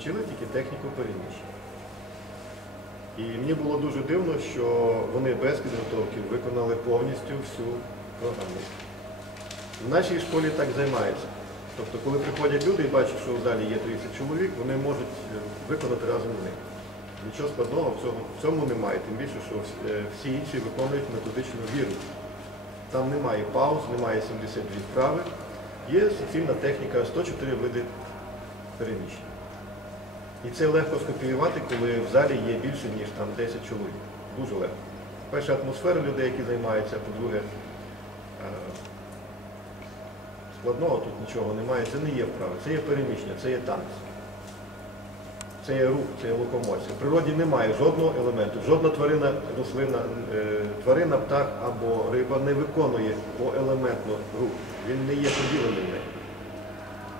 Вчили тільки техніку переміщення. І мені було дуже дивно, що вони без підготовки виконали повністю всю програму. В нашій школі так займаються. Тобто, коли приходять люди і бачать, що в залі є 30 чоловік, вони можуть е, виконати разом з ними. Нічого складного в цьому, немає, тим більше, що всі- е, інші виконують методичну віру. Там немає пауз, немає 72 вправи. Є суцільна техніка 104 види переміщень. І це легко скопіювати, коли в залі є більше, ніж там 10 чоловік. Дуже легко. Перша атмосфера людей, які займаються, по-друге, е, складного тут нічого немає, це не є вправи, це є переміщення, це є танець. Це є рух, це є локомоція. В природі немає жодного елементу, жодна тварина, рослина, е, тварина, птах або риба не виконує поелементно рух. Він не є поділений в неї.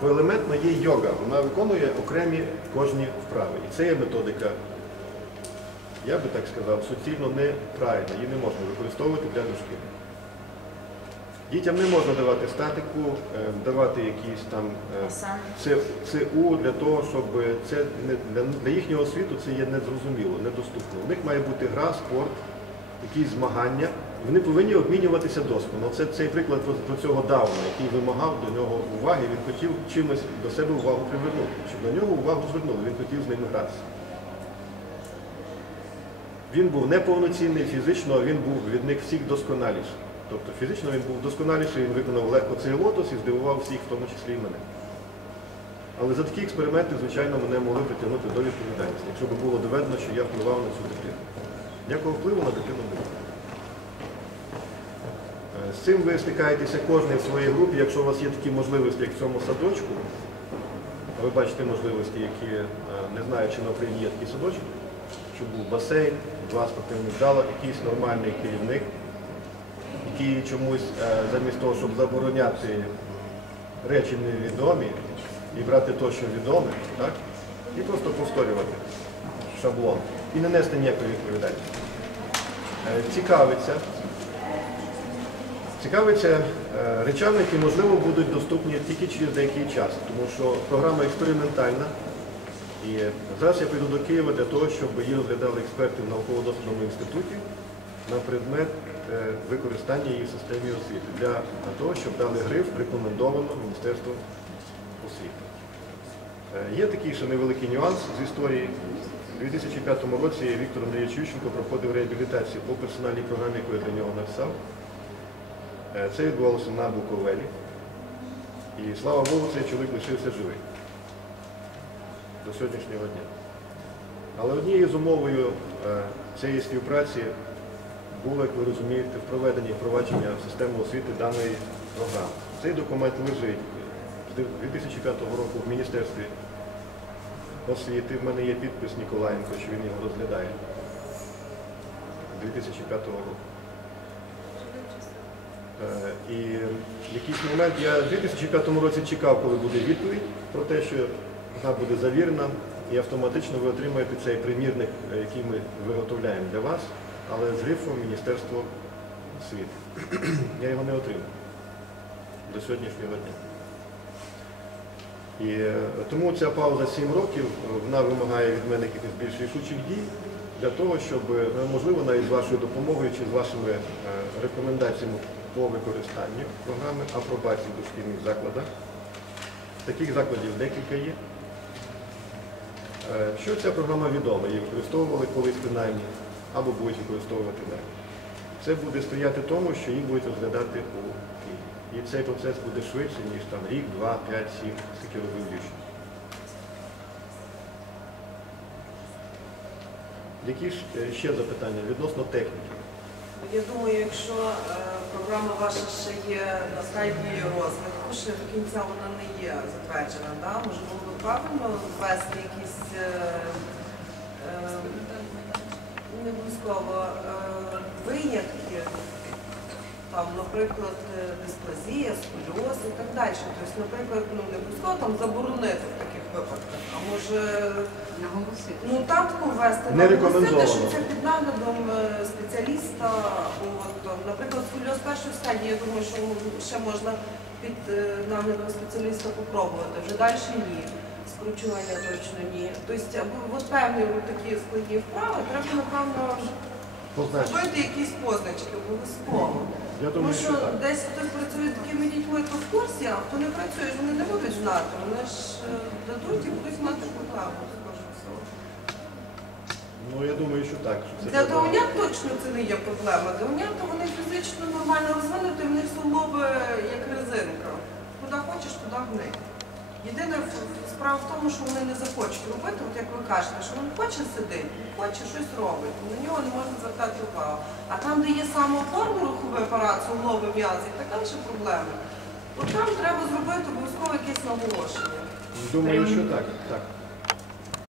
Поелементно є йога, вона виконує окремі кожні вправи. І це є методика, я би так сказав, суцільно неправильна, її не можна використовувати для дошкільних. Дітям не можна давати статику, е, давати якісь там е, ЦУ для того, щоб це для їхнього світу це є незрозуміло, недоступно. У них має бути гра, спорт, якісь змагання. Вони повинні обмінюватися досвідом. Це цей приклад про цього Дауна, який вимагав до нього уваги. Він хотів чимось до себе увагу привернути, щоб на нього увагу звернули. Він хотів з ними гратися. Він був неповноцінний фізично, а він був від них всіх досконаліший. Тобто фізично він був досконаліший, він виконав легко цей лотос і здивував всіх, в тому числі і мене. Але за такі експерименти, звичайно, мене могли притягнути до відповідальності, якщо б було доведено, що я впливав на цю дитину. Ніякого впливу на дитину не було. Е, З цим ви стикаєтеся кожен в своїй групі, якщо у вас є такі можливості, як в цьому садочку, ви бачите можливості, які е, не знаю, чи на Україні є такі садочки, щоб був басейн, два спортивних зала, якийсь нормальний керівник, який чомусь е, замість того, щоб забороняти речі невідомі і брати те, що відоме, так? і просто повторювати шаблон і не нести ніякої відповідальності. Е, Цікавиться, цікавиться е, речами, які, можливо, будуть доступні тільки через деякий час, тому що програма експериментальна. І зараз я прийду до Києва для того, щоб її розглядали експерти в науково-дослідному інституті на предмет е, використання її в системі освіти для того, щоб дали гриф рекомендовано Міністерством освіти. Є такий ще невеликий нюанс з історії. У 2005 році Віктор Андрійович Ющенко проходив реабілітацію по персональній програмі, яку я для нього написав. Е, Це відбувалося на Буковелі. І слава Богу, цей чоловік лишився живий до сьогоднішнього дня. Але однією з умовою е, цієї співпраці було, як ви розумієте, впроведення і впровадження в систему освіти даної програми. Цей документ лежить з 2005 року в Міністерстві освіти. В мене є підпис Ніколаєнко, що він його розглядає. 2005 року. Е, І в якийсь момент я в 2005 році чекав, коли буде відповідь про те, що вона буде завірена, і автоматично ви отримаєте цей примірник, е, який ми виготовляємо для вас, але з грифом Міністерство освіти. Я його не отримав до сьогоднішнього дня. І е, тому ця пауза 7 років, е, вона вимагає від мене якихось більш рішучих дій для того, щоб, е, ну, можливо, навіть з вашою допомогою чи з вашими рекомендаціями по використанню програми апробації в дошкільних закладах. Таких закладів декілька є. Що ця програма відома? Її використовували колись принаймні, або будуть використовувати далі. Це буде сприяти тому, що їх будуть розглядати у. І цей процес буде швидше, ніж там рік, два, п'ять, сім, скільки робив Ющенко. Які ж е, ще запитання відносно техніки? Я думаю, якщо е, програма ваша ще є на стадії розвитку, ще до кінця вона не є затверджена, да? може було б правильно ввести якісь е, е, не обов'язково е, там, наприклад, е, дисплазія, сколіоз і так далі. Тобто, наприклад, ну не обов'язково там заборонити в таких випадках, а може Наголосити. Ну так повести, Не наголосити, що це під наглядом е, спеціаліста. От, наприклад, скульоз першої стадії, я думаю, що ще можна під е, наглядом спеціаліста попробувати. Вже далі ні. Скручування точно ні. Тобто, або от певні от такі складні вправи, треба, напевно, Позначити. якісь позначки обов'язково. Тому що десь хтось працює з такими дітьми, хто в курсі, а хто не працює, вони не будуть знати. Вони ж е, дадуть і будуть мати всього. Ну я думаю, що так. що Для треба. точно це не є проблема. Доунята вони фізично нормально розвинуті, в них суглоби як резинка. Куди хочеш, туди гни. Єдине справа в тому, що вони не захочуть робити, от як ви кажете, що він хоче сидить, хоче щось робить, на нього не можна звертати увагу. А там, де є саме опорний руховий апарат, суглоби, м'язи, така інша проблема. От там треба зробити обов'язково якесь наголошення. Думаю, що так. так.